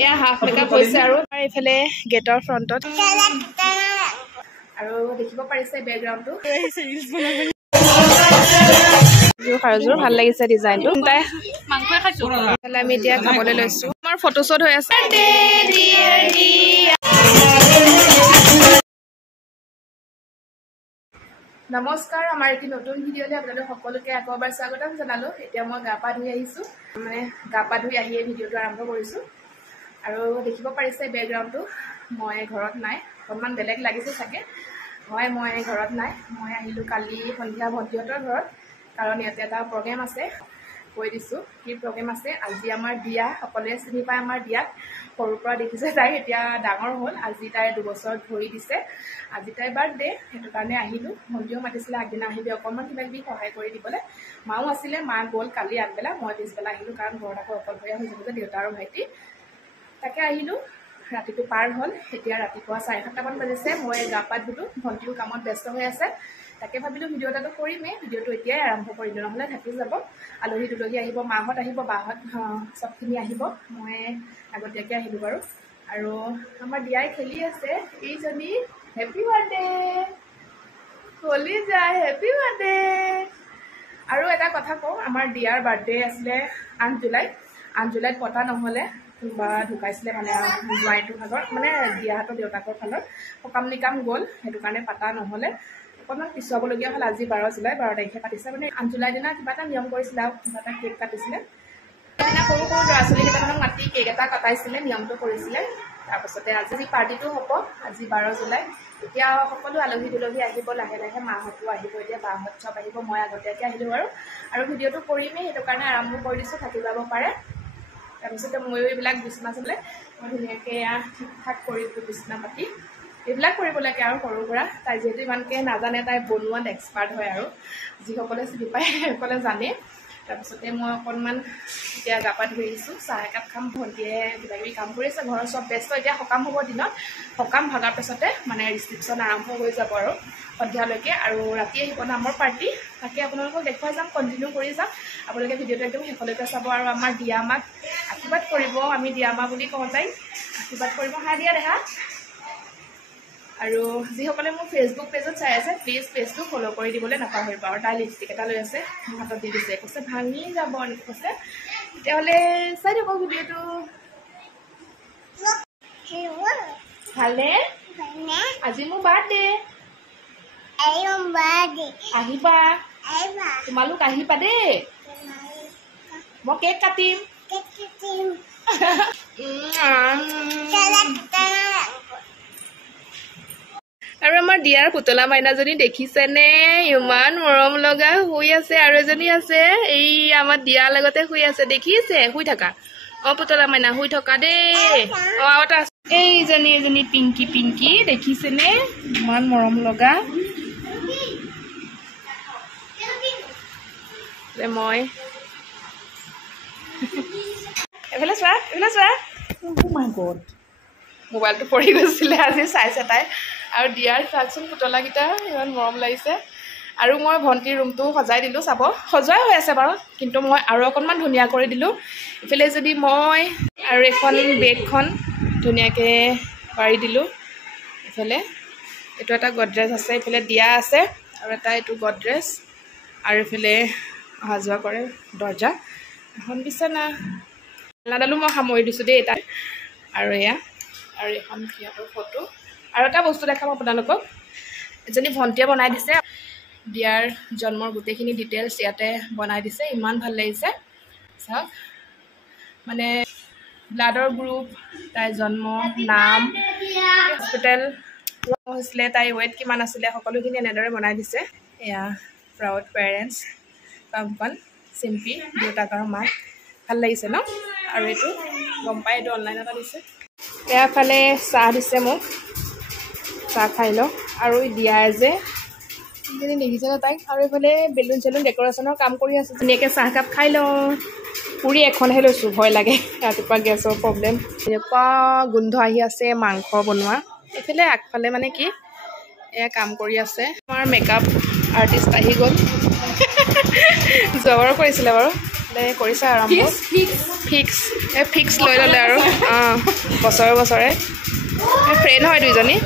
এয়া half makeup হৈছে আৰু এইফালে গেটৰ ফ্ৰণ্টত আৰু দেখিব পাৰিছে বেকগ্ৰাউণ্ডটো সাৰযোৰ ভাল লাগিছে ডিজাইনটো তাই মাংসই খাইছো আমি এতিয়া খাবলৈ লৈছো আমাৰ ফটোশ্বুট হৈ আছে নমস্কাৰ আমাৰ এটি নতুন ভিডিঅ'লৈ আপোনালোক সকলোকে আকৌ এবাৰ স্বাগতম জনালো এতিয়া মই গা পা ধুই আহিছো মানে গা পা ধুই আহি ভিডিঅ'টো আৰম্ভ কৰিছো আৰু দেখিব পাৰিছে বেকগ্ৰাউণ্ডটো মই ঘৰত নাই অকণমান বেলেগ লাগিছে চাগে হয় মই ঘৰত নাই মই আহিলো কালি সন্ধিয়া ভণ্টিহঁতৰ ঘৰত কাৰণ ইয়াতে এটা প্ৰগ্ৰেম আছে কৈ দিছো কি প্ৰগ্ৰেম আছে আজি আমাৰ দিয়া সকলোৱে চিনি পায় আমাৰ দিয়াক সৰুৰ পৰা দেখিছে তাই এতিয়া ডাঙৰ হ'ল আজি তাই 2 বছৰ ধৰি দিছে আজি তাই বাৰ্থডে সেইটো কাৰণে আহিলো ভণ্টিও মাতিছিলে আগদিনা আহিবি অকণমান কিবা কিবি সহায় কৰি দিবলৈ মাও আছিলে মা গ'ল কালি আগবেলা মই পিছবেলা আহিলো কাৰণ ঘৰত আকৌ অকলশৰীয়া হৈ যাব যে দেউতা আৰু ভাইটি তাকে আহিলো ৰাতিটো পাৰ হ'ল এতিয়া ৰাতিপুৱা 7:30মান বাজিছে মই গা পা ধুলো ভণ্টিও কামত ব্যস্ত হৈ আছে তাকে ভাবিলো ভিডিঅ' এটাটো কৰিমেই ভিডিঅ'টো এতিয়াই আৰম্ভ কৰি দিওঁ নহ'লে থাকি যাব আলহী দুলহী আহিব মাহঁত আহিব বাহঁত চবখিনি আহিব মই আগতীয়াকৈ আহিলোঁ বাৰু আৰু আমাৰ দিয়াই খেলি আছে এইজনী হেপী বাৰ্থডে কলি যায় হেপী বাৰ্থডে আৰু এটা কথা কওঁ আমাৰ দিয়াৰ বাৰ্থডে আছিলে 8 জুলাইত পতা নহ'লে বা ঢুকাইছিলে মানে জোৱাইটোৰ ভাগৰ মানে দিয়াহঁতৰ দেউতাকৰ ফালৰ সকাম নিকাম গ'ল সেইটো কাৰণে পাতা নহ'লে অকণমান পিছুৱাবলগীয়া হ'ল আজি 12 জুলাই 12 তাৰিখে পাতিছে মানে 8 জুলাই দিনা কিবা এটা নিয়ম কৰিছিলে আৰু কিবা এটা কেক কাটিছিলে সেইদিনা সৰু সৰু ল'ৰা ছোৱালী কেইটামানক মাতি কেক এটা কটাইছিলে নিয়মটো কৰিছিলে তাৰপাছতে আজি পাৰ্টিটো হ'ব আজি 12 জুলাই এতিয়া সকলো আলহী দুলহী আহিব লাহে লাহে মাহঁতো আহিব এতিয়া বাহঁত চব আহিব মই আগতীয়াকৈ আহিলোঁ আৰু ভিডিঅ'টো কৰিমেই সেইটো কাৰণে আৰম্ভ কৰি দিছোঁ থাকি যাব পাৰে তাৰপিছতে ময়ো এইবিলাক বিচনা চালে মই ধুনীয়াকৈ ঠিক ঠাক কৰি দিলোঁ বিচনা পাতি এইবিলাক কৰিব লাগে আৰু সৰু সুৰা তাই যিহেতু ইমানকৈ নাজানে তাই বনোৱাত এক্সপাৰ্ট হয় আৰু যিসকলে চিনি পায় সেইসকলে জানে তাৰপিছতে মই অকণমান এতিয়া গা পা ধুই আহিছোঁ চাহ একাপ খাম ভণ্টিয়ে কিবা কিবি কাম কৰি আছে ঘৰৰ চব ব্যস্ত এতিয়া সকাম হ'ব দিনত সকাম ভগাৰ পাছতে মানে ৰিচিপশ্যন আৰম্ভ হৈ যাব আৰু সন্ধিয়ালৈকে আৰু ৰাতি আহিব নামৰ পাৰ্টি তাকে আপোনালোকক দেখুৱাই যাম কণ্টিনিউ কৰি যাম আপোনালোকে ভিডিঅ'টো একদম শেষলৈকে চাব আৰু আমাৰ দিয়া মাক আশীৰ্বাদ কৰিব আমি দিয়া মা বুলি কওঁ তাই আশীৰ্বাদ কৰিব হাই দিয়া দেহা আৰু যিসকলে মোৰ ফেচবুক পেজত চাই আছে প্লিজ পেজটো ফ'ল' কৰি দিবলৈ নাপাহৰিব আৰু তাই লিপষ্টিক এটা লৈ আছে মোৰ হাতত দি দিছে কৈছে ভাঙি যাব এনেকৈ কৈছে তেতিয়াহ'লে চাই দিব ভিডিঅ'টো ভালনে আজি মোৰ বাৰ্থডে আহিবা তোমালোক আহিবা দেই মই কেক কাটিম আৰু আমাৰ দিয়াৰ পুতলা মাইনাজনী দেখিছেনে ইমান মৰম লগা শুই আছে আৰু এজনী আছে এই আমাৰ দিয়াৰ লগতে শুই আছে দেখিছে শুই থাকা পুতলা মাইনা শুই থকা দেই আৰু এটা এইজনী পিংকি দেখিছেনে ইমান মৰম লগা মই এইফালে চোৱা মাই গড মোবাইলটো পৰি গৈছিলে আজি চাইছে তাই আৰু দিয়াৰ চাওকচোন পুতলাকেইটা ইমান মৰম লাগিছে আৰু মই ভণ্টিৰ ৰুমটো সজাই দিলোঁ চাব সজোৱাই হৈ আছে বাৰু কিন্তু মই আৰু অকণমান ধুনীয়া কৰি দিলোঁ ইফালে যদি মই আৰু এখন বেগখন ধুনীয়াকৈ পাৰি দিলোঁ ইফালে এইটো এটা গডৰেজ আছে ইফালে দিয়া আছে আৰু এটা এইটো গডৰেজ আৰু ইফালে অহা যোৱা কৰে দৰ্জা এখন বিচনা নাডালো মই সামৰি দিছোঁ দেই তাই আৰু এয়া আৰু এখন সিহঁতৰ ফটো আৰু এটা বস্তু দেখাম আপোনালোকক এজনী ভণ্টিয়ে বনাই দিছে দিয়াৰ জন্মৰ গোটেইখিনি ডিটেইলছ ইয়াতে বনাই দিছে ইমান ভাল লাগিছে চাওক মানে ব্লাডৰ গ্ৰুপ তাইৰ জন্ম নাম হস্পিটেল হৈছিলে তাইৰ ৱেইট কিমান আছিলে সকলোখিনি এনেদৰে বনাই দিছে এয়া প্ৰাউড পেৰেণ্টছ কামখন চিম্পি দেউতাক আৰু মাক ভাল লাগিছে ন আৰু এইটো গম পাই এইটো অনলাইনত দিছে এয়াফালে চাহ দিছে মোক চাহ খাই লওঁ আৰু দিয়াৰ যে দেখিছে ন তাইক আৰু এইফালে বেলুন চেলুন ডেক'ৰেশ্যনৰ কাম কৰি আছে ধুনীয়াকৈ চাহকাপ খাই লওঁ পুৰি এখনহে লৈছোঁ ভয় লাগে ৰাতিপুৱা গেছৰ প্ৰব্লেম এনেকুৱা গোন্ধ আহি আছে মাংস বনোৱা এইফালে আগফালে মানে কি এয়া কাম কৰি আছে আমাৰ মেকআপ আৰ্টিষ্ট আহি গ'ল যোৱাবাৰো কৰিছিলে বাৰু কৰিছে আৰম্ভ ফিক্স লৈ ল'লে আৰু বছৰে বছৰে ফ্ৰেণ্ড হয় দুইজনী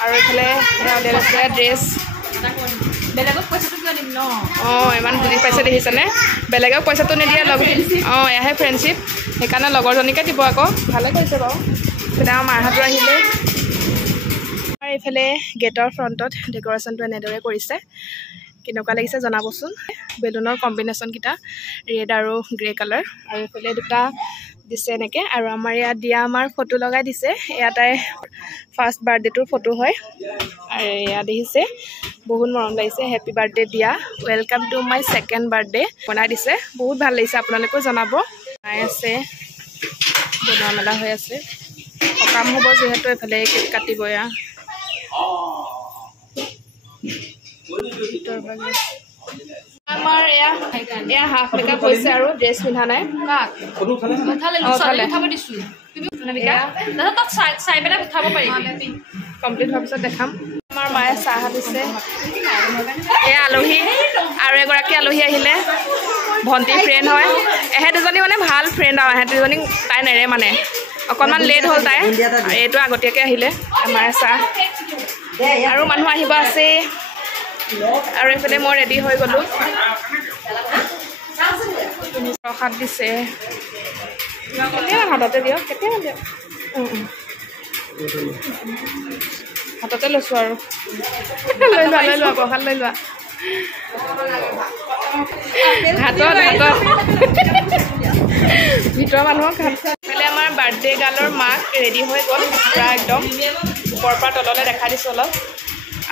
আৰু এইফালে ড্ৰেছ বেলেগক পইচাটো কিয় দিম ন ইমান বুজি পাইছে দেখিছেনে বেলেগক পইচাটো নিদিয়ে লগ এয়াহে ফ্ৰেণ্ডশ্বিপ সেইকাৰণে লগৰজনীকে দিব আকৌ ভালে কৰিছে বাৰু এতিয়া আমাৰ মাহঁতো আহিলে আৰু এইফালে গেটৰ ফ্ৰণ্টত ডেক'ৰেশ্যনটো এনেদৰে কৰিছে কেনেকুৱা লাগিছে জনাবচোন বেলুনৰ কম্বিনেশ্যনকেইটা ৰেড আৰু গ্ৰে কালাৰ আৰু এইফালে দুটা দিছে এনেকৈ আৰু আমাৰ ইয়াত দিয়া আমাৰ ফটো লগাই দিছে এয়া তাই ফাৰ্ষ্ট বাৰ্থডেটোৰ ফটো হয় আৰু এয়া দেখিছে বহুত মৰম লাগিছে হেপী বাৰ্থডে দিয়া welcome to my second birthday বনাই দিছে বহুত ভাল লাগিছে আপোনালোকেও জনাব বনাই আছে বনোৱা মেলা হৈ আছে সকাম হ'ব যিহেতু এইফালে কেক কাটিব এয়া আমাৰ এয়া হাফ মেকআপ হৈছে আৰু ড্ৰেছ পিন্ধা নাই কমপ্লিট হোৱাৰ পিছত দেখাম আমাৰ মায়ে চাহ দিছে এয়া আলহী আৰু এগৰাকী আলহী আহিলে ভণ্টি ফ্ৰেণ্ড হয় এহেঁত দুজনী মানে ভাল ফ্ৰেণ্ড আৰু এহেঁত দুজনী তাই নেৰে মানে অকণমান লেট হ'ল তাই এইটো আগতীয়াকৈ আহিলে মায়ে চাহ আৰু মানুহ আহিব আছে আৰু এইফালে মই ৰেডি হৈ গ'লোঁ প্ৰসাদ দিছে কেতিয়া হাততে দিয়ক কেতিয়া দিয়ক হাততে লৈছোঁ আৰু লৈ লোৱা প্ৰসাদ লৈ লোৱা হাতত ভিতৰৰ মানুহক এইফালে আমাৰ বাৰ্থডে গাৰ্লৰ মাক ৰেডি হৈ গ'ল পূৰা একদম ওপৰৰ পৰা তললৈ দেখাই দিছোঁ অলপ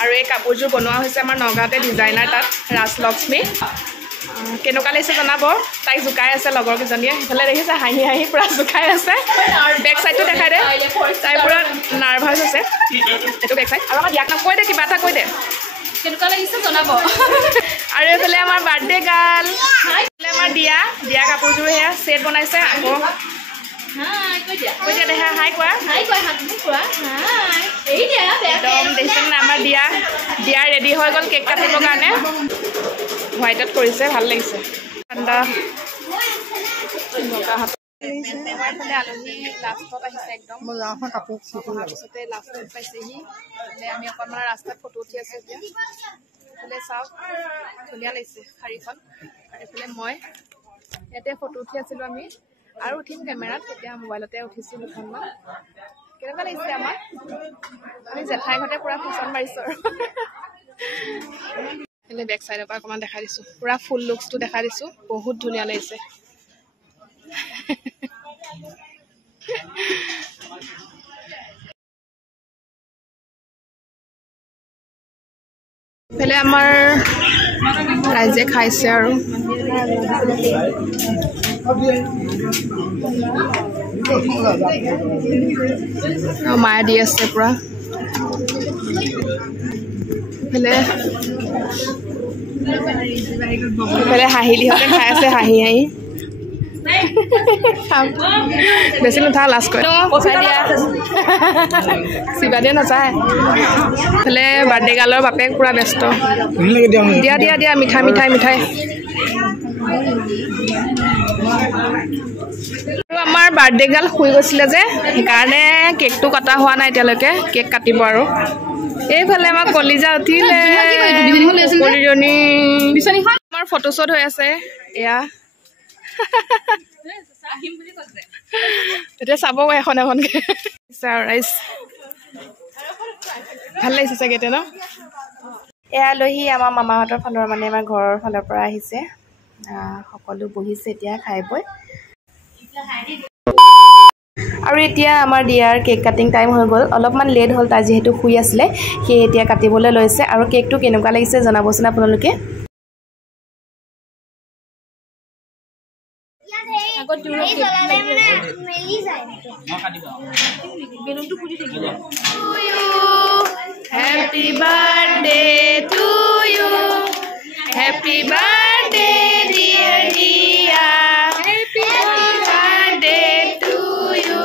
আৰু এই কাপোৰযোৰ বনোৱা হৈছে আমাৰ নগাঁৱতে ডিজাইনাৰ তাত ৰাজলক্ষ্মী কেনেকুৱা লাগিছে জনাব তাইক জোকাই আছে লগৰকেইজনীয়ে সেইফালে দেখিছে হাঁহি হাঁহি পূৰা জোকাই আছে বেক চাইডটো দেখাই দে তাই পূৰা নাৰ্ভাছ আছে এইটো বেক চাইড আৰু আমাৰ দিয়াক কৈ দে কিবা এটা কৈ দে কেনেকুৱা লাগিছে জনাব আৰু এইফালে আমাৰ বাৰ্থডে গাৰ্ল এইফালে আমাৰ দিয়া কাপোৰযোৰ সেয়া ছেট বনাইছে আকৌ কৈ দিয়া দেখা হাই কোৱা একদম দেখিছেনে আমাৰ দিয়া ৰেডি হৈ গ'ল কেক কাটিবৰ কাৰণে হোৱাইটত কৰিছে ভাল লাগিছে ঠাণ্ডা আলহী লাষ্টত আহিছে একদম তাৰপিছতে লাষ্টত পাইছেহি আমি অকণমান ৰাস্তাত ফটো উঠি আছোঁ এতিয়া এইফালে চাওক ধুনীয়া লাগিছে শাৰীখন আৰু এইফালে মই ইয়াতে ফটো উঠি আছিলোঁ আমি আৰু উঠিম কেমেৰাত এতিয়া মোবাইলতে উঠিছোঁ দুখনমান কেনেকুৱা লাগিছে আমাৰ আমি জেঠাই ঘৰতে পূৰা ফেশ্বন মাৰিছোঁ আৰু এনে বেক চাইডৰ পৰা অকণমান দেখাই দিছোঁ পূৰা ফুল লুকছটো দেখাই দিছোঁ বহুত ধুনীয়া লাগিছে এইফালে আমাৰ ৰাইজে খাইছে আৰু মায়ে দি আছে পূৰা এইফালে হাঁহিলিহঁতে খাই আছে হাঁহি হাঁহি বেছি নুঠা লাজ কৰে পচাই দিয়া চিবা দিয়া নাচায় এইফালে বাৰ্থডে গাৰ্লৰ বাপেক পূৰা ব্যস্ত দিয়া মিঠাই আমাৰ বাৰ্থডে গাৰ্ল শুই গৈছিলে যে সেইকাৰণে কেকটো কটা হোৱা নাই এতিয়ালৈকে কেক কাটিব আৰু এইফালে আমাৰ কলিজা উঠিলে আমাৰ ফটোশ্বুট হৈ আছে এয়া এতিয়া চাব এখন এখনকে ৰাইজ ভাল লাগিছে চাগে এতিয়া ন এয়া আলহী আমাৰ মামাহঁতৰ ফালৰ মানে আমাৰ ঘৰৰ ফালৰ পৰা আহিছে সকলো বহিছে এতিয়া খাই বৈ আৰু এতিয়া আমাৰ দিয়াৰ কেক কাটিং টাইম হৈ গ'ল অলপমান লেট হ'ল তাই যিহেতু শুই আছিলে সেয়ে এতিয়া কাটিবলৈ লৈছে আৰু কেকটো কেনেকুৱা লাগিছে জনাবচোন আপোনালোকে Happy birthday to you. Happy birthday dear Dia. Happy birthday to you.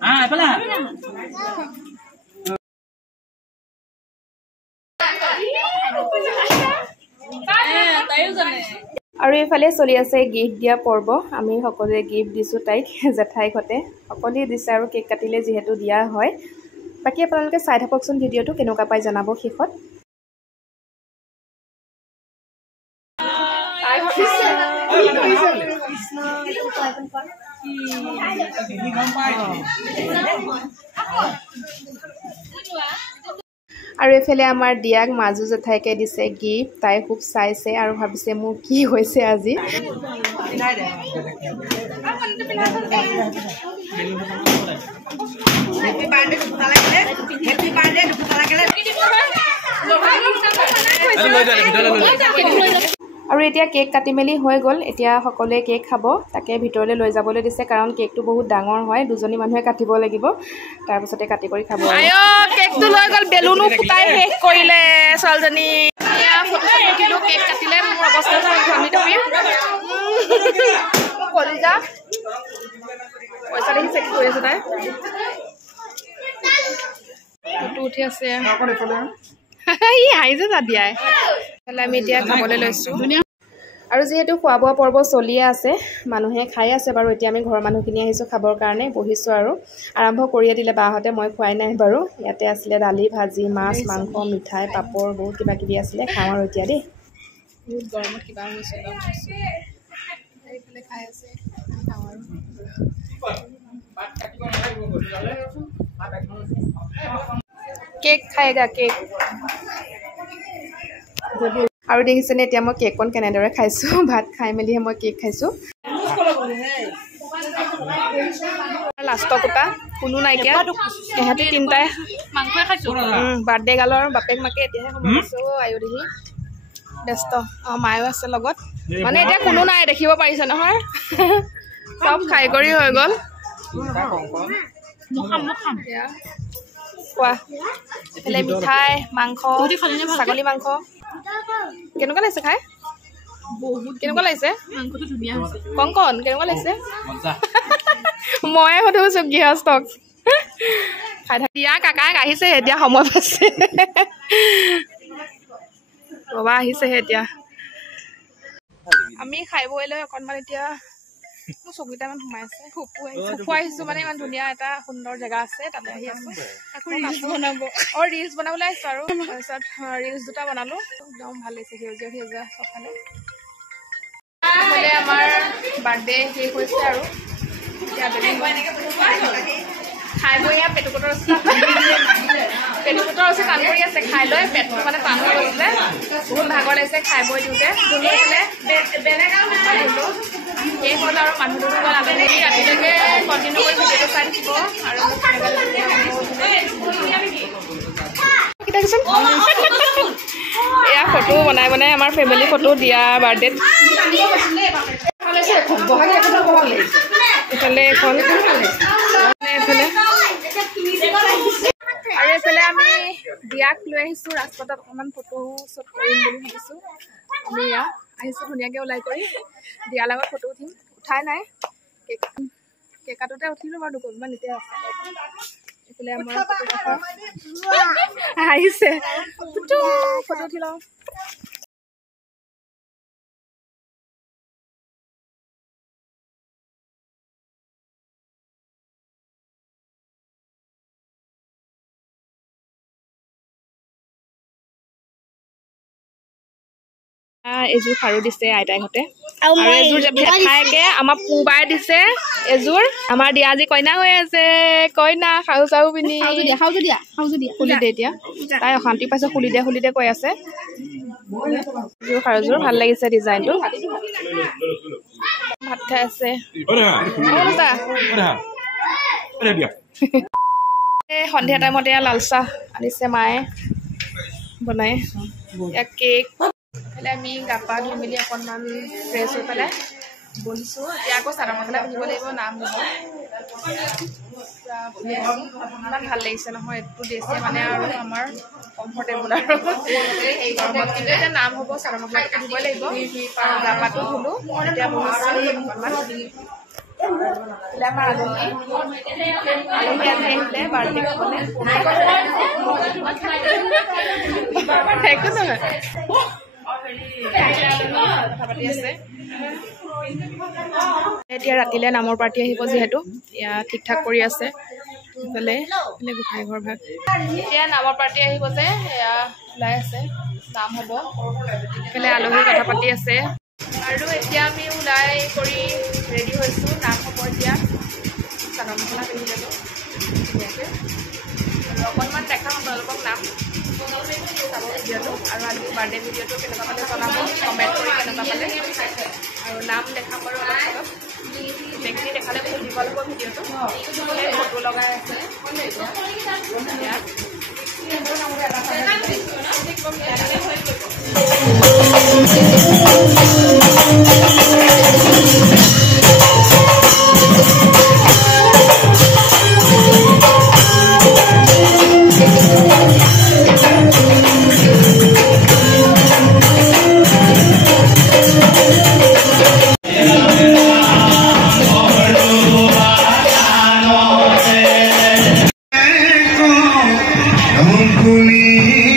Ah, apa lah? আৰু এইফালে চলি আছে গিফ্ট দিয়া পৰ্ব আমি সকলোৱে গিফ্ট দিছোঁ তাইক জেঠাইক হতে সকলোৱে দিছে আৰু কেক কাটিলে যিহেতু দিয়া হয় বাকী আপোনালোকে চাই থাককচোন ভিডিঅ'টো কেনেকুৱা পাই জনাব শেষত আৰু এফালে আমাৰ দিয়াক মাজু জেঠাইকে দিছে গিফ্ট তাই খুব চাইছে আৰু ভাবিছে মোৰ কি হৈছে আজি Happy birthday to Putala Kale. Happy birthday to Putala Kale. আৰু এতিয়া কেক কাটি মেলি হৈ গ'ল এতিয়া সকলোৱে কেক খাব তাকে ভিতৰলৈ লৈ যাবলৈ দিছে কাৰণ কেকটো বহুত ডাঙৰ হয় দুজনী মানুহে কাটিব লাগিব তাৰ পিছতে কাটি কৰি খাব আয়ো কেকটো লৈ গ'ল বেলুনো ফুটাই শেষ কৰিলে ছোৱালীজনী এয়া ফটো উঠিলো কেক কাটিলে মোৰ অৱস্থা ঘামি টপি কলিজা পইচা দেখিছে কি কৰি আছে তাই ফটো উঠি আছে ই হাঁহিছে দাদিয়াই আমি এতিয়া খাবলৈ লৈছোঁ আৰু যিহেতু খোৱা বোৱা পৰ্ব চলিয়ে আছে মানুহে খাই আছে বাৰু এতিয়া আমি ঘৰৰ মানুহখিনি আহিছোঁ খাবৰ কাৰণে বহিছোঁ আৰু আৰম্ভ কৰিয়ে দিলে বাহঁতে মই খোৱাই নাই বাৰু ইয়াতে আছিলে দালি ভাজি মাছ মাংস মিঠাই পাপৰ বহুত কিবা কিবি আছিলে খাওঁ আৰু এতিয়া দেই বহুত গৰমত কিবা হৈছে এইফালে খাই আছে খাওঁ আৰু কেক খাইগা কেক আৰু দেখিছেনে এতিয়া মই কেকখন কেনেদৰে খাইছোঁ ভাত খাই মেলিহে মই কেক খাইছোঁ লাষ্টৰ কোটা কোনো নাইকিয়া এহেঁতি তিনিটাই মাংসই খাইছোঁ বাৰ্থডে গালৰ বাপেক মাকে এতিয়াহে সোমাইছোঁ আয়ো দেখি ব্যস্ত অঁ মায়ো আছে লগত মানে এতিয়া কোনো নাই দেখিব পাৰিছে নহয় চব খাই কৰি হৈ গ'ল কোৱা এইফালে মিঠাই মাংস ছাগলী মাংস কেনেকুৱা লাগিছে খাই বহুত কেনেকুৱা লাগিছে মাংসটো ধুনীয়া হৈছে কণ কণ কেনেকুৱা লাগিছে ময়ে সুধিছোঁ গৃহস্থক খাই থাকি দিয়া কাকাক আহিছে এতিয়া সময় পাইছে বাবা আহিছেহে এতিয়া আমি খাই বৈ লৈ অকণমান এতিয়া মোৰ চকুকেইটামান সোমাই আছে ফুফু আহিছোঁ মানে ইমান ধুনীয়া এটা সুন্দৰ জেগা আছে তাতে আহি আছোঁ ৰিলচ বনাবলৈ আহিছোঁ আৰু তাৰপিছত ৰিলচ দুটা বনালোঁ একদম ভাল লাগিছে সেউজীয়া সেউজীয়া চবফালে আমাৰ বাৰ্থডে শেষ হৈছে আৰু খাই বৈ ইয়াৰ পেটুকুটৰ ৰচি টান কৰি আছে খাই লৈ পেটটো মানে টান হৈ গৈছিলে বহুত ভাগৰ লাগিছে খাই বৈ দিওঁতে শেষ হ'ল আৰু মানুহ দুজন আবেলি ৰাতিলৈকে কণ্টিনিউ কৰি ভিডিঅ'টো চাই থাকিব আৰু এয়া ফটো বনাই বনাই আমাৰ ফেমিলি ফটো দিয়া বাৰ্থডেত এইফালে এখন এইফালে আৰু এইফালে আমি দিয়াক লৈ আহিছোঁ ৰাস্তাত অকণমান ফটো শ্বুট কৰিম বুলি ভাবিছোঁ আমি ইয়াত আহিছোঁ ধুনীয়াকৈ ওলাই কৰি দিয়াৰ লগত ফটো উঠিম উঠাই নাই কেক কাটোতে উঠিলোঁ বাৰু দুখনমান এতিয়া আছে এইফালে আমাৰ ফটোগ্ৰাফাৰ আহিছে ফটো উঠি লওঁ এযোৰ খাৰু দিছে আইতাইহঁতে আৰু এযোৰ জেঠাইকে আমাৰ পুবাই দিছে এযোৰ আমাৰ দিয়া আজি কইনা হৈ আছে কইনা খাৰু চাৰু পিন্ধি খুলি দে এতিয়া তাই অশান্তি পাইছে খুলি দে কৈ আছে এযোৰ খাৰুযোৰ ভাল লাগিছে ডিজাইনটো ভাত খাই আছে সন্ধিয়া টাইমত এয়া লাল চাহ আনিছে মায়ে বনাই কেক আমি গা পা ধুই মেলি অকণমান ফ্ৰেছ হৈ পেলাই বহিছোঁ এতিয়া আকৌ চাদৰ মেখেলা পিন্ধিব লাগিব নাম হ'ব ইমান ভাল লাগিছে নহয় এইটো ড্ৰেছে মানে আৰু আমাৰ কমফৰ্টেবল আৰু গৰমত কিন্তু এতিয়া নাম হ'ব চাদৰ মেখেলাটো পিন্ধিবই লাগিব গা পাটো ধুলোঁ এতিয়া বহিছোঁ আমাৰ আলহী আহিলে বাৰ্থডে খাবলৈ একো নহয় কথা পাতি আছে এতিয়া ৰাতিলে নামৰ পাৰ্টি আহিব যিহেতু ইয়া ঠিক ঠাক কৰি আছে ইফালে গোসাঁই ঘৰ ভাগ এতিয়া নামৰ পাৰ্টি আহিব যে এয়া ওলাই আছে নাম হ'ব ইফালে আলহী কথা পাতি আছে আৰু এতিয়া আমি ওলাই কৰি ৰেডি হৈছোঁ নাম হ'ব এতিয়া চাদৰ মেখেলা পিন্ধি ল'লোঁ ধুনীয়াকৈ আৰু অকণমান দেখাম আপোনালোকক নাম চাব ভিডিঅ'টো আৰু আজি বাৰ্থডে ভিডিঅ'টো কেনেকুৱা পালে জনাব কমেণ্ট কৰি কেনেকুৱা পালে আৰু নাম দেখাম বাৰু অলপ অলপ গোটেইখিনি দেখালে বহুত দীঘল হ'ব ভিডিঅ'টো ফটো লগাই আছে Kuli